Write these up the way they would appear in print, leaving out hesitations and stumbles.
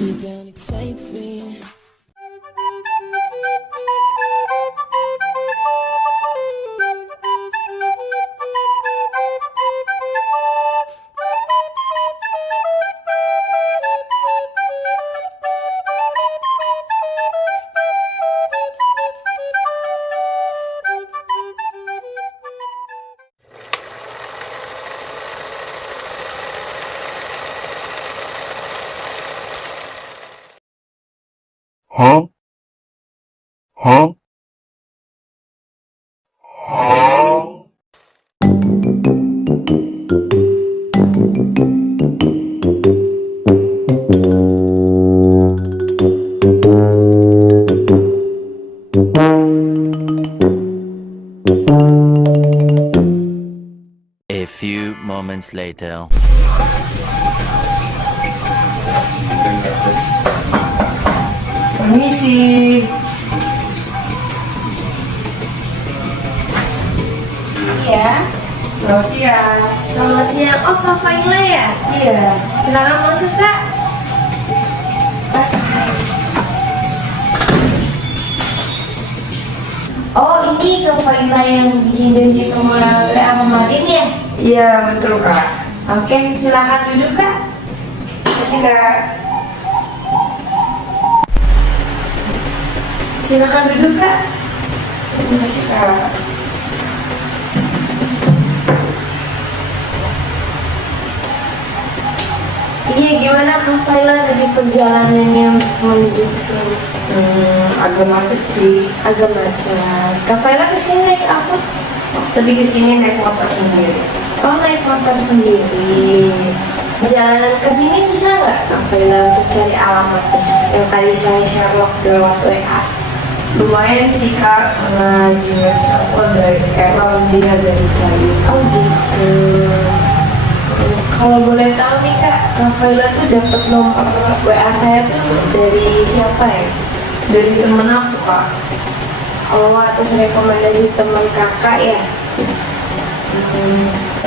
me down, excite me. Huh? Huh? Huh? A few moments later. Permisi. Iya. Selamat siang. Selamat siang. Oh, Kak Faila ya? Iya. Silakan masuk, Kak. Oh, ini Kak Faila yang bikin janji kemarin kemarin ya? Iya, betul, Kak. Oke, silakan duduk, Kak. Kasih, Kak. Silakan duduk, Kak. Terima kasih, Kak. Iya, gimana Kak Faila tadi perjalanannya menuju ke sini? Agak macet sih. Agak macet. Kak Faila kesini naik apa? Tadi kesini naik motor sendiri. Oh, naik motor sendiri. Perjalanan ke sini susah nggak Kak Faila untuk cari alamatnya? Yang tadi saya Sherlock lewat WA. Lumayan sih, Kak. Karena Gmail aku emang dia agak susah gitu. Oh gitu. Kalau boleh tahu nih Kak, Kak Faila tuh dapat nomor WA saya tuh dari siapa ya? Dari temen aku, Kak. Oh, atas rekomendasi teman kakak ya?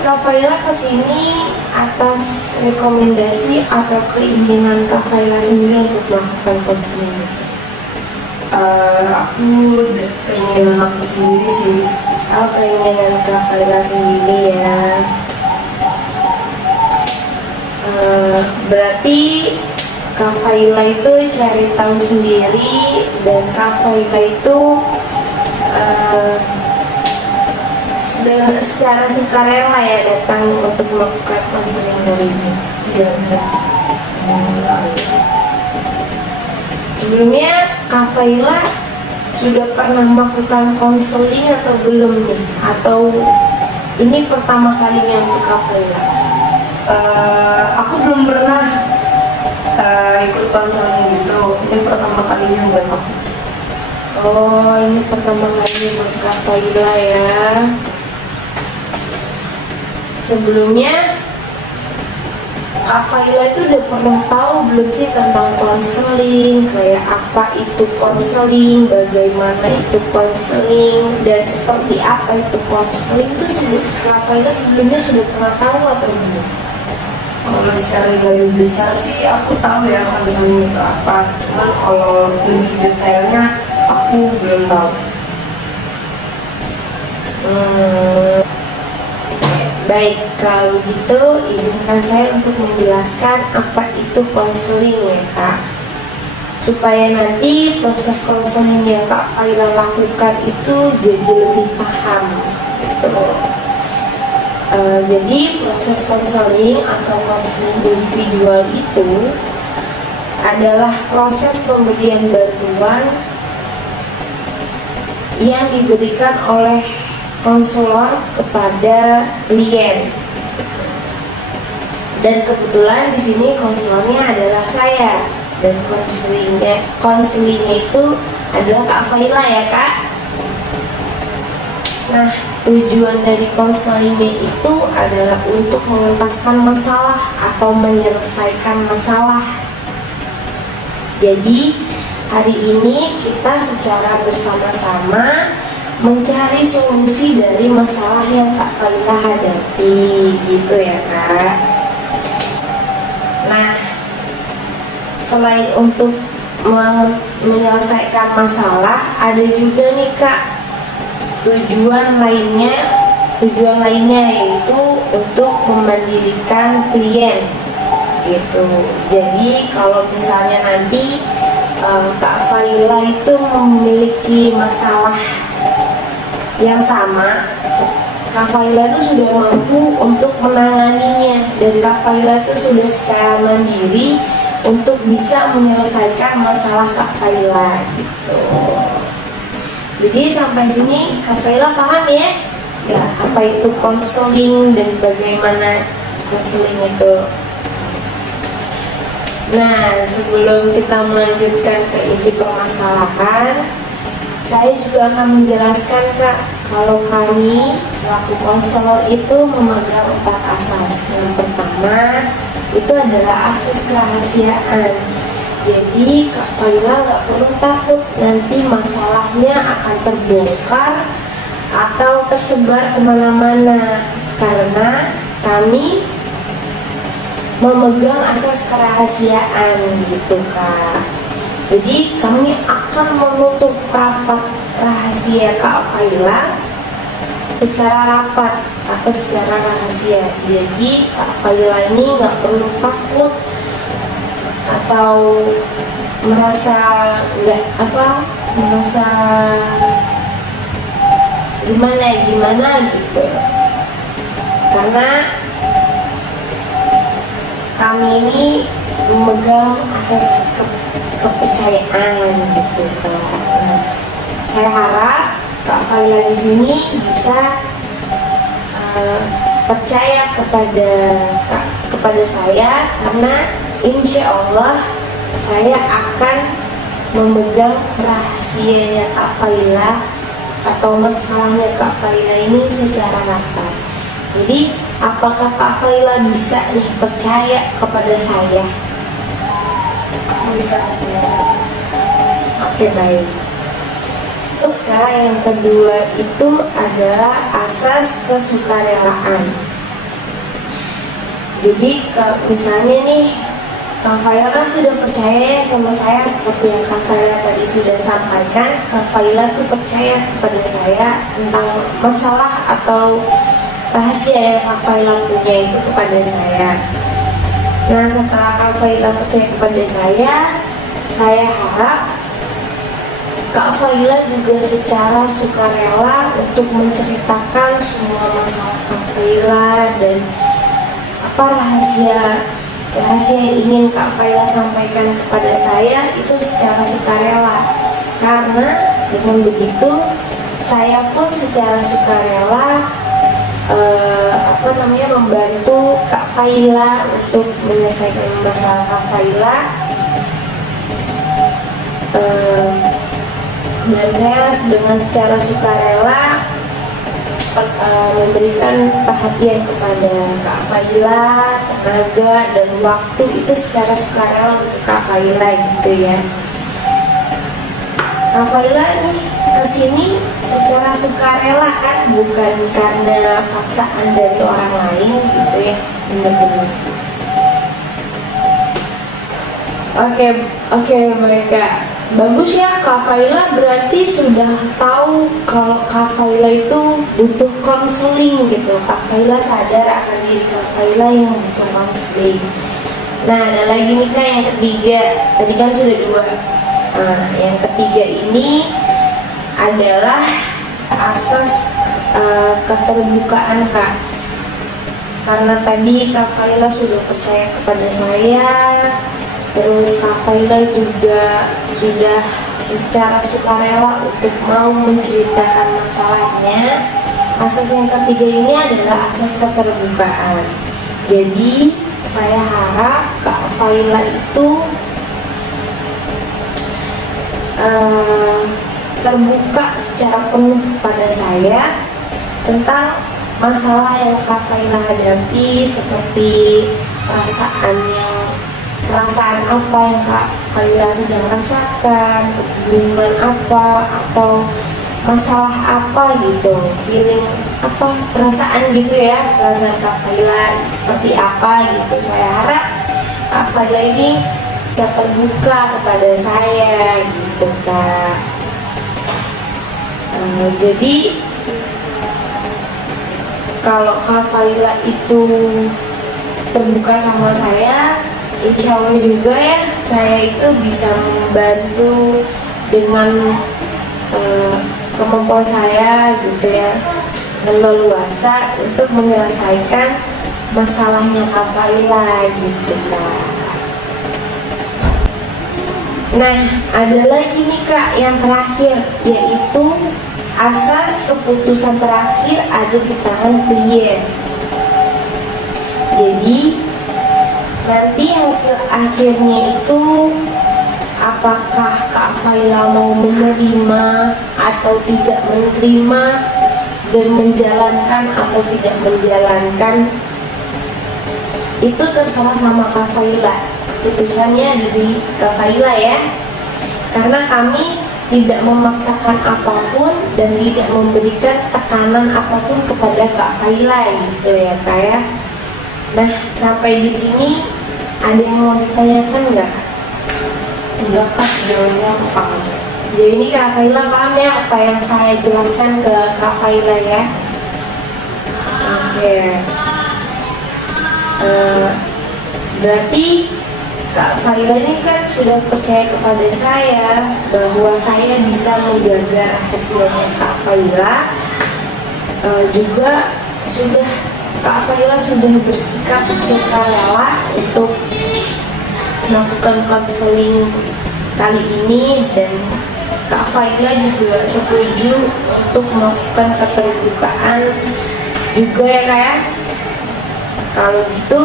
Kak Faila kesini atas rekomendasi atau keinginan Kak Faila sendiri untuk melakukan konseling? Aku keinginan aku sendiri sih. Oh, keinginan Kak Faila sendiri ya. Berarti Kak Faila itu cari tahu sendiri dan Kak Faila itu secara sukarela ya datang untuk melakukan konseling dari ini. Iya, benar. Sebelumnya Kak Faila sudah pernah melakukan konseling atau belum nih? Atau ini pertama kalinya untuk Kak Faila? Aku belum pernah ikut konseling gitu. Ini pertama kalinya buat aku. Oh, ini pertama kali buat Kak Faila ya. Sebelumnya Kak Faila itu udah pernah tahu belum sih tentang konseling, kayak apa itu konseling, bagaimana itu konseling, dan seperti apa itu konseling itu Kak Faila sebelumnya sudah pernah tahu atau belum? Kalau secara garis besar sih aku tahu ya konseling itu apa. Cuman kalau lebih detailnya aku belum tahu. Baik, kalau gitu izinkan saya untuk menjelaskan apa itu konseling ya Kak, supaya nanti proses konseling yang Kak Faila lakukan itu jadi lebih paham gitu. Jadi proses konseling atau konseling individual itu adalah proses pemberian bantuan yang diberikan oleh konselor kepada klien. Dan kebetulan di sini konselornya adalah saya dan konselingnya itu adalah Kak Faila ya Kak. Nah, tujuan dari konselingnya itu adalah untuk mengentaskan masalah atau menyelesaikan masalah. Jadi hari ini kita secara bersama-sama mencari solusi dari masalah yang Kak Faila hadapi, gitu ya Kak. Nah, selain untuk menyelesaikan masalah, ada juga nih Kak tujuan lainnya yaitu untuk memandirikan klien gitu. Jadi kalau misalnya nanti Kak Faila itu memiliki masalah yang sama, Kak Faila itu sudah mampu untuk menanganinya, dan Kak Faila itu sudah secara mandiri untuk bisa menyelesaikan masalah Kak Faila gitu. Jadi sampai sini Kak Faila paham ya? Ya, apa itu konseling dan bagaimana konseling itu. Nah, sebelum kita melanjutkan ke inti permasalahan, saya juga akan menjelaskan Kak, kalau kami selaku konselor itu memegang 4 asas. Yang pertama itu adalah asas kerahasiaan. Jadi Kak Faila nggak perlu takut nanti masalahnya akan terbongkar atau tersebar kemana-mana, karena kami memegang asas kerahasiaan gitu Kak. Jadi kami akan menutup rapat rahasia Kak Faila secara rapat atau secara rahasia. Jadi Kak Faila ini nggak perlu takut atau merasa gimana gitu, karena kami ini memegang asas kepercayaan gitu Kak. Nah, saya harap Kak Faila di sini bisa percaya kepada saya, karena insya Allah saya akan memegang rahasianya Kak Faila atau masalahnya Kak Faila ini secara rapat. Jadi apakah Kak Faila bisa nih percaya kepada saya? Bisa percaya. Oke, baik. Terus sekarang yang kedua itu adalah asas kesukarelaan. Jadi misalnya nih Kak Faila kan sudah percaya sama saya, seperti yang Kak Faila tadi sudah sampaikan. Kak Faila tuh percaya kepada saya tentang masalah atau rahasia yang Kak Faila punya itu kepada saya. Nah, setelah Kak Faila percaya kepada saya harap Kak Faila juga secara sukarela untuk menceritakan semua masalah Kak Faila dan rahasia yang ingin Kak Faila sampaikan kepada saya itu secara sukarela. Karena dengan begitu saya pun secara sukarela membantu Kak Faila untuk menyelesaikan masalah Kak Faila, dan saya dengan secara sukarela memberikan perhatian kepada Kak Faila, tenaga dan waktu itu secara sukarela untuk Kak Faila gitu ya. Kak Faila nih kesini secara sukarela kan, bukan karena paksaan dari orang lain gitu ya, benar-benar. Oke, mereka bagus ya. Kak Faila berarti sudah tahu kalau Kak Faila itu butuh konseling gitu. Kak Faila sadar akan diri Kak Faila yang butuh konseling. Nah, ada lagi nih Kak yang ketiga. Tadi kan sudah 2. Nah, yang ketiga ini adalah asas keterbukaan Kak. Karena tadi Kak Faila sudah percaya kepada saya, terus Kak Faila juga sudah secara sukarela untuk mau menceritakan masalahnya. Asas yang ketiga ini adalah asas keterbukaan. Jadi saya harap Kak Faila itu terbuka secara penuh kepada saya tentang masalah yang Kak Faila hadapi, seperti perasaan apa yang Kak Faila sedang rasakan, kebingungan apa, atau masalah apa gitu, feeling apa, perasaan gitu ya, perasaan Kak Faila seperti apa gitu. Saya harap Kak Faila ini bisa terbuka kepada saya gitu Kak. Jadi kalau Kak Faila itu terbuka sama saya, insya Allah juga ya saya itu bisa membantu dengan kemampuan saya gitu ya, leluasa untuk menyelesaikan masalahnya Kak Faila gitu Kak. Nah, ada lagi nih Kak yang terakhir, yaitu asas keputusan terakhir ada di tangan klien. Jadi nanti hasil akhirnya itu apakah Kak Faila mau menerima atau tidak menerima dan menjalankan atau tidak menjalankan, itu terserah sama Kak Faila. Putusannya ada di Kak Faila ya, karena kami tidak memaksakan apapun dan tidak memberikan tekanan apapun kepada Kak Faila gitu ya Kak ya. Nah, sampai di sini ada yang mau ditanyakan nggak? Enggak Kak, jawabnya paham. Jadi ini Kak Faila paham ya apa yang saya jelaskan ke Kak Faila ya. Oke. Berarti Kak Faila ini kan sudah percaya kepada saya bahwa saya bisa menjaga rahasia Kak Faila. Juga Kak Faila sudah bersikap sukarela untuk melakukan konseling kali ini, dan Kak Faila juga setuju untuk melakukan keterbukaan juga ya Kak ya. Kalau gitu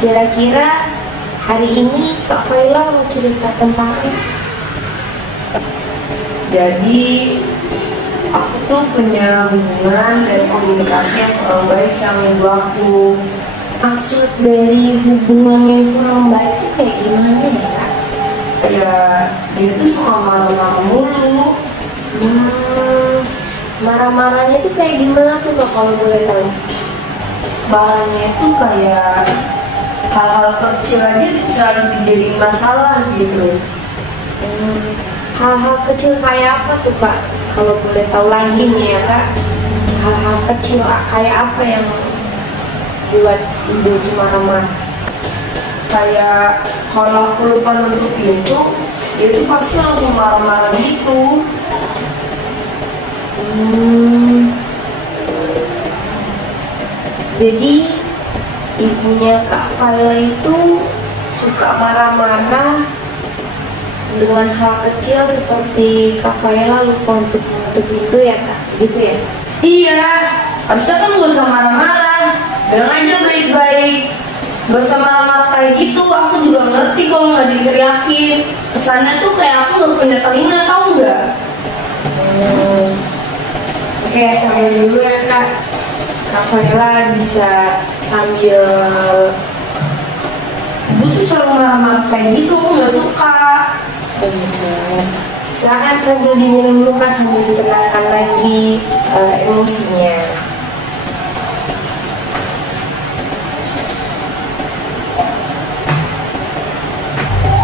kira-kira hari ini Kak Faila mau cerita tentang apa? Jadi aku tuh punya hubungan dan komunikasi yang kurang baik sama ibu aku. Maksud dari hubungan yang kurang baik itu kayak gimana ya Kak? Kayak dia tuh suka marah-marah mulu. Marah-marahnya tuh kayak gimana tuh Kak kalau boleh tahu? Marahnya itu kayak hal-hal kecil aja selalu dijadiin masalah gitu. Hal-hal kecil kayak apa tuh Kak? Kalau boleh tahu lagi nih ya Kak, hal-hal kecil kayak apa yang buat ibu marah-marah? Kayak kalau aku lupa nutup pintu, dia tuh pasti langsung marah-marah gitu. Jadi ibunya Kak Faila itu suka marah-marah dengan hal kecil seperti Kak Faila lupa untuk menutup pintu ya Kak, gitu ya? Iya, harusnya kan gak usah marah-marah, bilang aja baik-baik. Gak usah marah-marah kayak gitu, aku juga ngerti kalau gak diteriakin. Kesannya tuh kayak aku gak punya telinga, tau gak? Oke, sambil dulu ya Kak. Kak Faila bisa sambil Ibu tuh selalu marah-marah kayak gitu, aku gak suka. silakan sambil diminum dulu Kak, sambil ditenangkan lagi emosinya.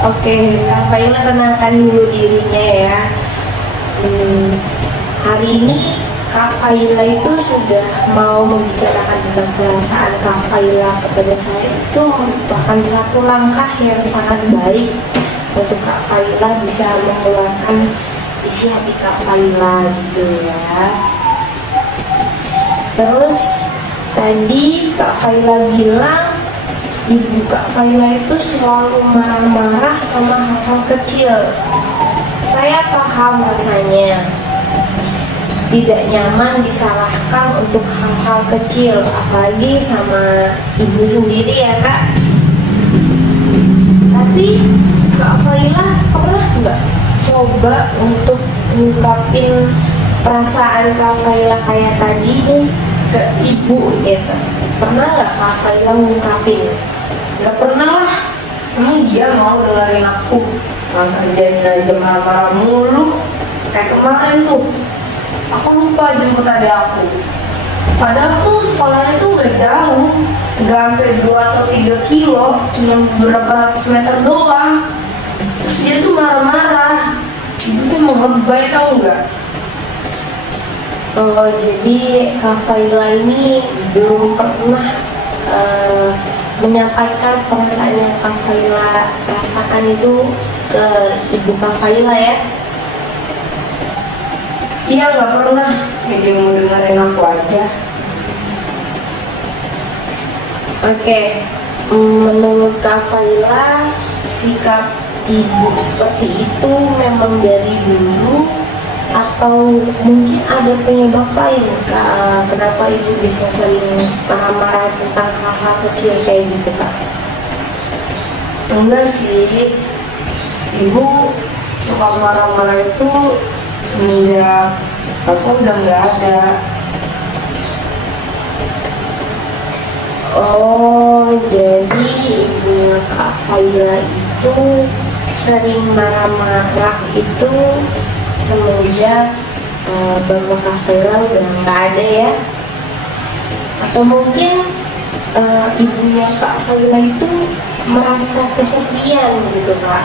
Oke, Kak Faila tenangkan dulu dirinya ya. Hari ini Kak Faila itu sudah mau membicarakan tentang perasaan Kak Faila kepada saya, itu merupakan satu langkah yang sangat baik untuk Kak Faila bisa mengeluarkan isi hati Kak Faila gitu ya. Terus tadi Kak Faila bilang ibu Kak Faila itu selalu marah-marah sama hal-hal kecil. Saya paham rasanya tidak nyaman disalahkan untuk hal-hal kecil, apalagi sama ibu sendiri ya Kak. Tapi Kak Faila pernah nggak coba untuk ngungkapin perasaan Kak Faila kayak tadi nih ke ibu gitu? Pernah nggak Kak Faila ngungkapin? Gak pernah lah, emang dia mau dengerin aku. Nggak kerjain aja marah-marah mulu. Kayak kemarin tuh, aku lupa jemput adik aku. Padahal tuh sekolahnya tuh gak jauh, nggak sampai 2 atau 3 kilo, cuma beberapa ratus meter doang. Terus dia tuh marah-marah. Ibu tuh mau lebay, tau nggak? Oh, jadi Kak Faila ini belum pernah menyampaikan perasaan yang Kak Faila rasakan itu ke ibu Kak Faila ya? Iya, nggak pernah. Kayak dia mau dengerin aku aja. Oke, menurut Kak Faila, sikap ibu seperti itu memang dari dulu atau mungkin ada penyebab lain Kak, kenapa ibu bisa sering marah-marah tentang hal-hal kecil kayak gitu Kak? Enggak sih, ibu suka marah-marah itu semenjak aku udah nggak ada. Oh, jadi ibunya Kak Faila itu sering marah-marah itu semenjak Bapak Kak Faila udah nggak ada ya? Atau mungkin ibunya Kak Faila itu merasa kesepian gitu Kak?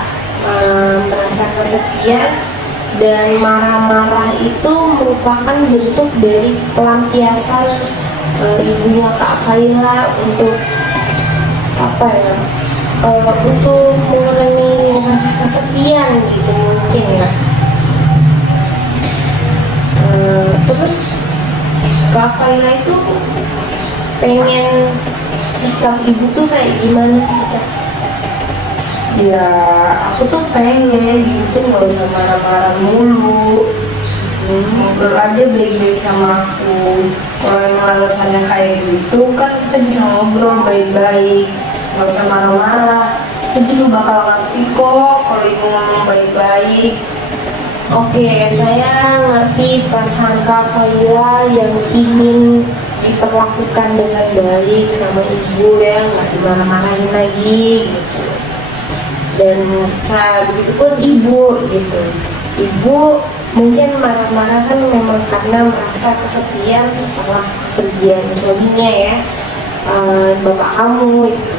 Merasa kesepian dan marah-marah itu merupakan bentuk dari pelampiasan ibunya Kak Faila untuk apa ya? Untuk mengurangi rasa kesepian gitu mungkin ya. Terus Kak Faila itu pengen sikap ibu tuh kayak gimana sih Kak? Ya, aku tuh pengen ibu tuh nggak usah marah-marah mulu. Ngobrol aja baik-baik sama aku. Kalau emang alasannya kayak gitu kan kita bisa ngobrol baik-baik, nggak usah marah-marah. Aku juga bakal ngerti kok kalau ibu ngomong baik-baik. Oke, saya ngerti perasaan Kak Faila yang ingin diperlakukan dengan baik sama ibu ya, nggak dimarah-marahin lagi gitu. Dan saya begitu pun ibu gitu. Ibu mungkin marah-marah kan memang karena merasa kesepian setelah kepergian suaminya ya, bapak kamu gitu.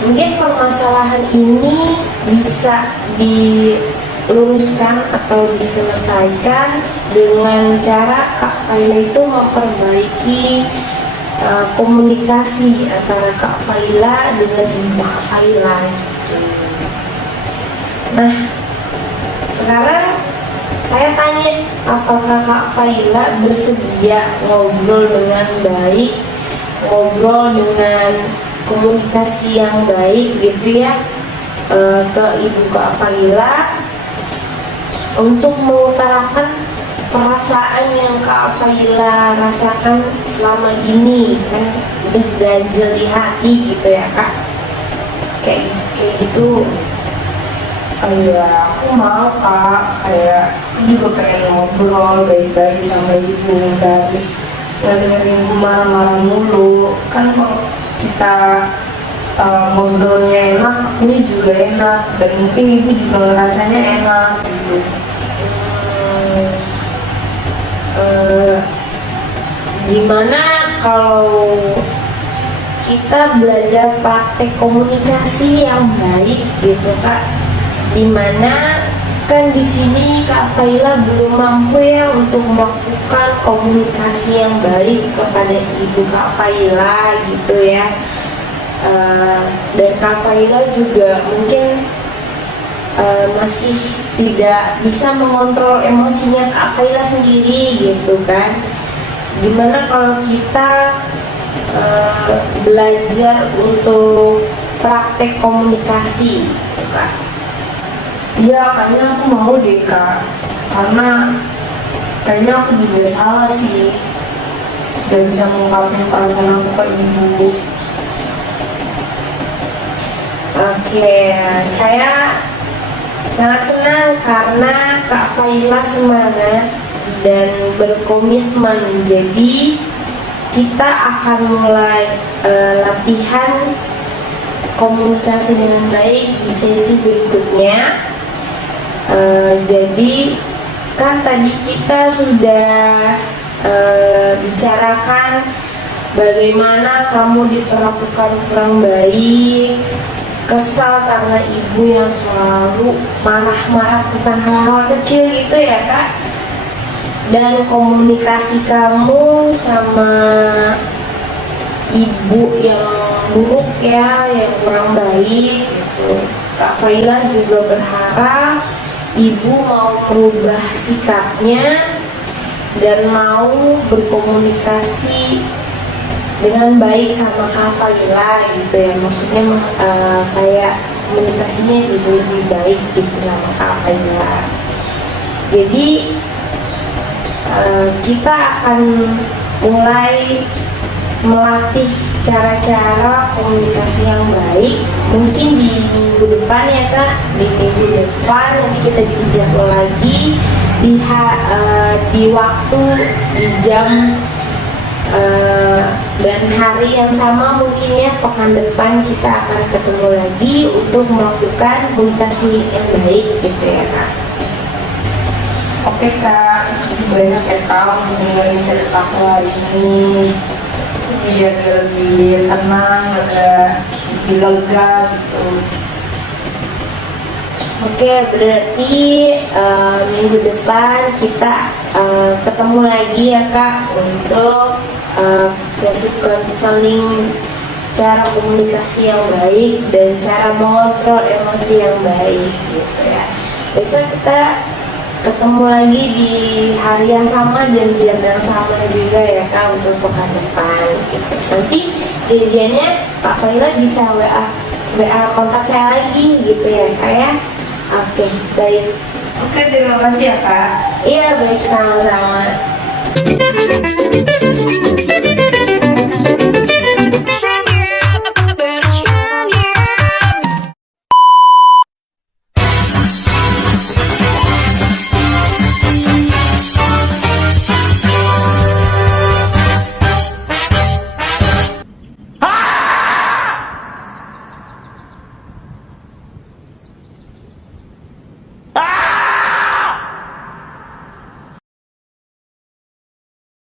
Mungkin permasalahan ini bisa diluruskan atau diselesaikan dengan cara Kak Faila itu memperbaiki komunikasi antara Kak Faila dengan ibu Kak Faila. Nah, sekarang saya tanya, apakah Kak Faila bersedia ngobrol dengan baik, ngobrol dengan komunikasi yang baik gitu ya ke ibu Kak Faila untuk mengutarakan perasaan yang Kak Faila rasakan selama ini, kan udah ganjel di hati gitu ya Kak, kayak gitu. Iya, aku mau Kak. Kayak aku juga pengen ngobrol baik-baik sama ibu, nggak harus dengerin ibu marah-marah mulu. Kan kalau kita ngobrolnya enak, akunya juga enak, dan mungkin ibu juga ngerasanya enak gitu. Gimana kalau kita belajar praktek komunikasi yang baik gitu Kak, dimana kan di sini Kak Faila belum mampu ya untuk melakukan komunikasi yang baik kepada ibu Kak Faila gitu ya. Dan Kak Faila juga mungkin masih tidak bisa mengontrol emosinya Kak Faila sendiri gitu kan. Gimana kalau kita belajar untuk praktek komunikasi gitu, Kak? Iya, kayaknya aku mau deh Kak, karena kayaknya aku juga salah sih, gak bisa mengungkapkan perasaan aku ke ibu. Oke, saya sangat senang karena Kak Faila semangat dan berkomitmen. Jadi kita akan mulai latihan komunikasi dengan baik di sesi berikutnya. Jadi kan tadi kita sudah bicarakan bagaimana kamu diperlakukan kurang baik, kesal karena ibu yang selalu marah-marah tentang hal-hal kecil gitu ya kak. Dan komunikasi kamu sama ibu yang buruk ya, yang kurang baik gitu. Kak Faila juga berharap ibu mau merubah sikapnya dan mau berkomunikasi dengan baik sama Kak Faila gitu ya, maksudnya kayak komunikasinya jadi lebih baik gitu sama Kak Faila. Jadi kita akan mulai melatih cara-cara komunikasi yang baik mungkin di minggu depan ya kak. Di minggu depan nanti kita bikin jadwal lagi di waktu, di jam dan hari yang sama mungkin ya. Pekan depan kita akan ketemu lagi untuk melakukan komunikasi yang baik gitu ya kak. Oke kak, makasih banyak ya kak untuk dengerin cerita aku hari ini. Jadi agak lebih tenang, agak lebih lega gitu. Oke, berarti minggu depan kita ketemu lagi ya kak untuk sesi konseling cara komunikasi yang baik dan cara mengontrol emosi yang baik gitu ya. Besok kita ketemu lagi di hari yang sama dan jam yang sama juga ya kak untuk pekan depan gitu. Nanti janjiannya Kak Faila bisa WA kontak saya lagi gitu ya kak ya. Oke, baik. Oke, terima kasih ya kak. Iya baik, sama-sama.